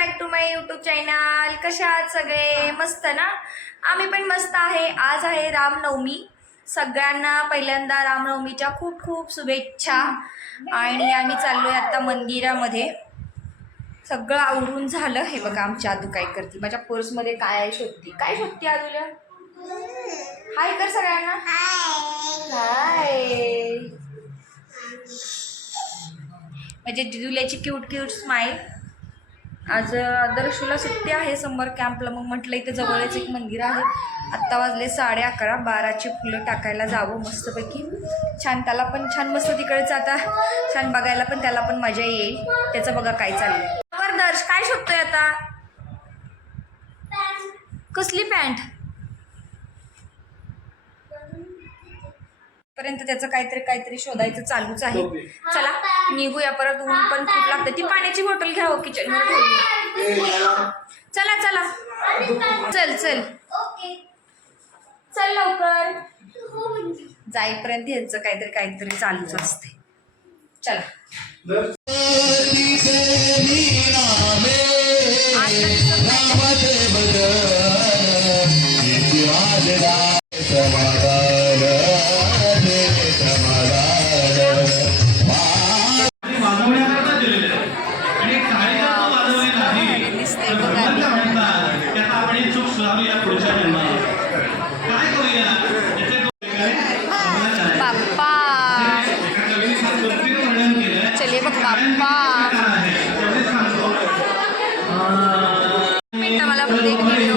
Back to my YouTube channel. कशा आहात सगळे? मस्त ना? आम्ही पण मस्त आहे. आज आहे रामनवमी. सगळ्यांना पहिल्यांदा रामनवमीच्या खूप खूप शुभेच्छा. आणि आम्ही चाललोय आता मंदिरामध्ये. सगळं आवरून झालं. हे बघा आमची आदू काय करते. माझ्या पर्समध्ये काय आहे शोधते. काय शोधते आदूला? हाय कर सगळ्यांना. हाय. म्हणजे दिदुल्याची क्यूट क्यूट स्माईल. आज दर्शूला सुट्टी आहे समर कॅम्पला. मग म्हटलं इथे जवळच एक मंदिर आहे. आत्ता वाजले 11:30. 12ची फुलं टाकायला जावं मस्तपैकी. छान त्याला पण छान मस्त तिकडचं आता छान बघायला पण त्याला पण मजा येईल. त्याचं बघा काय चाललंय. दर्श काय शोधतोय आता? कसली पॅन्ट? पर्यंत त्याचं काहीतरी शोधायचं चालूच आहे. चला निघूया. परत ऊन पण खूप लागतं. ती पाण्याची बॉटल घ्या हो, किचनमध्ये ठेवली. चला चला चल चल चल लवकर. जाईपर्यंत ह्यांचं काहीतरी चालूच असते. चला चलिए बघ बाप्पा. मला एक व्हिडिओ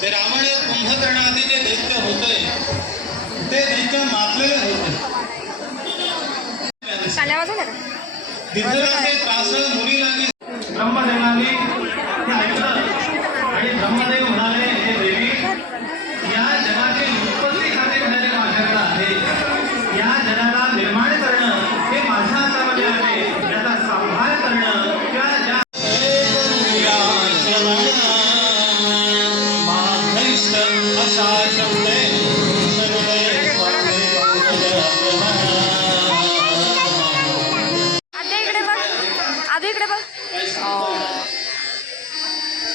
ते रावण कुंभकर्णाआधी जे दैत्य होते ते दैत्य मारलेले होते. त्रास मुली लागली. ब्रह्मदेवाने ते ऐकलं आणि ब्रह्मदेव म्हणाले, हे देवी, या जगाची उत्पत्ती खाते म्हणाले माझ्याकडे आहे. या जगाला निर्माण करणं हे माझ्या हातामध्ये आहे. याचा सांभाळ करणं किंवा ज्या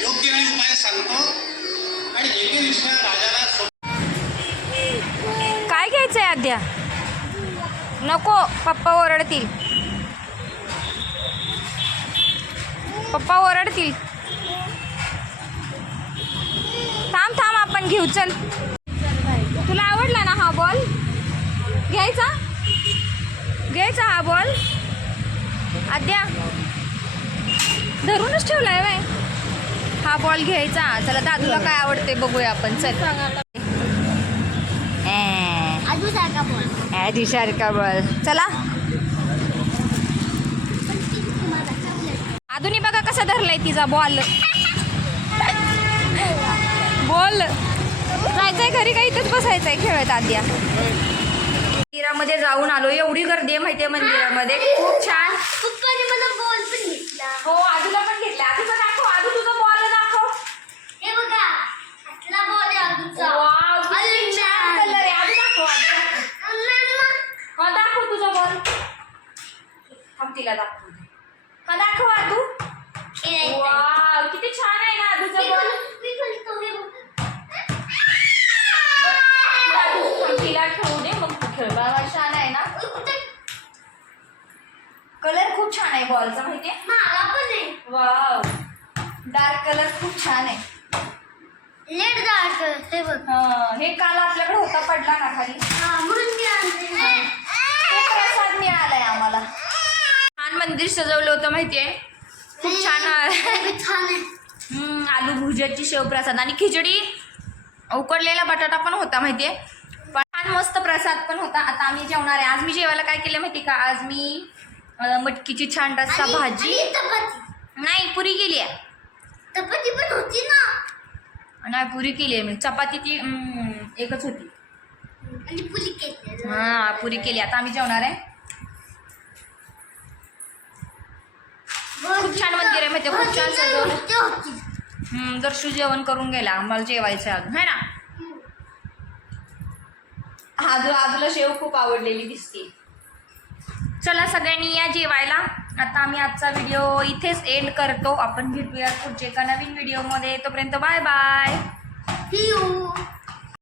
योग्य वेळी उपाय सांगतो आणि एके दिवशी राजाला काय घ्यायचंय आद्या? नको, पप्पा ओरडतील. पप्पा ओरडतील. थांब थांब आपण घेऊ. चल तुला आवडला ना हा बॉल? घ्यायचा हा बॉल? आद्या धरूनच ठेवलाय बाय. हा बॉल घ्यायचा. चला दादूला काय आवडते बघूया आपण. चल आदूसारखा बॉल. चला आदूनी बघा कसा धरलाय तिचा बॉल. बॉल जायचंय घरी, काही इथंच बसायचंय खेळत. आद्या मंदिरामध्ये जाऊन आलो. एवढी गर्दी आहे माहितीये मंदिरामध्ये. खूप छान. पप्पाने मला बॉल पण घेतला. हो आदूला पण घेतला. आदूला दाखव. आदू तुझा बॉल दाखव. हे बघा, हातला बॉल आहे आदूचा. वाव, किती छान कलर आहे. आदू दाखव. हा दाखव तुझा बॉल. थांब तिला दाखव. हा दाखव आदू. वाव किती छान आहे ना आदूचा बॉल. तिला ठेवू दे मग तू खेळ. बाबा छान आहे ना. कलर खूप छान आहे बॉलचा माहितीये. मला पण आहे. वाव डार्क कलर खूप छान आहे. Let dark. हे बघ, हे काल आपल्याकडे होता पडला ना खाली. म्हणून मी आणले. प्रसाद मिळालाय आम्हाला. छान मंदिर सजवलं होतं माहितीये. खूप छान छान आहे. आलू भुजियाची शेवप्रसाद आणि खिचडी, उकडलेला बटाटा पण होता माहितीये. पण छान मस्त प्रसाद पण होता. आता आम्ही जेवणार आहे. आज मी जेवायला काय केलं माहिती का? आज मी मटकीची छान रस्सा भाजी. नाही पुरी केली आहे. चपाती पण होती ना. नाही पुरी केली आहे मी. चपाती ती एकच होती. आणि पुरी केली. पुरी केली. आता आम्ही जेवणार आहे. खूप छान मंदिर आहे माहिती. खूप छान सजवलं. दर्शू जेवण करून गेला. आम्हाला जेवायचं अजून है ना. हा आदूला शेव खूप आवडलेली दिसते. चला सगळ्यांनी या जेवायला. आता आम्ही आजचा व्हिडिओ इथेच एंड करतो. आपण भेटूया पुढच्या एका नवीन व्हिडिओमध्ये. तोपर्यंत बाय बाय.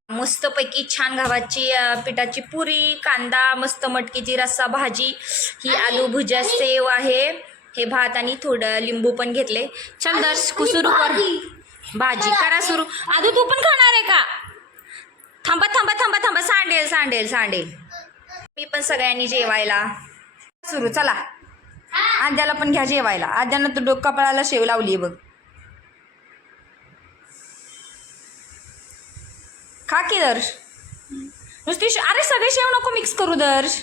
मस्तपैकी छान गव्हाची पिठाची पुरी, कांदा, मस्त मटकीची रस्सा भाजी, ही आलू भुजा सेव आहे, हे भात आणि थोडं लिंबू पण घेतले. चल दर्श सुरू कर. भाजी करा सुरू. आदू तू पण खाणार आहे का? थांबा थांबा थांबा थांबा. सांडेल सांडेल सांडेल. मी पण सगळ्यांनी जेवायला सुरू. चला आद्याला पण घ्या जेवायला. आद्यानं तू कपाळाला शेव लावली बघ. खा की दर्श. नुसती अरे सगळे शेव नको मिक्स करू दर्श.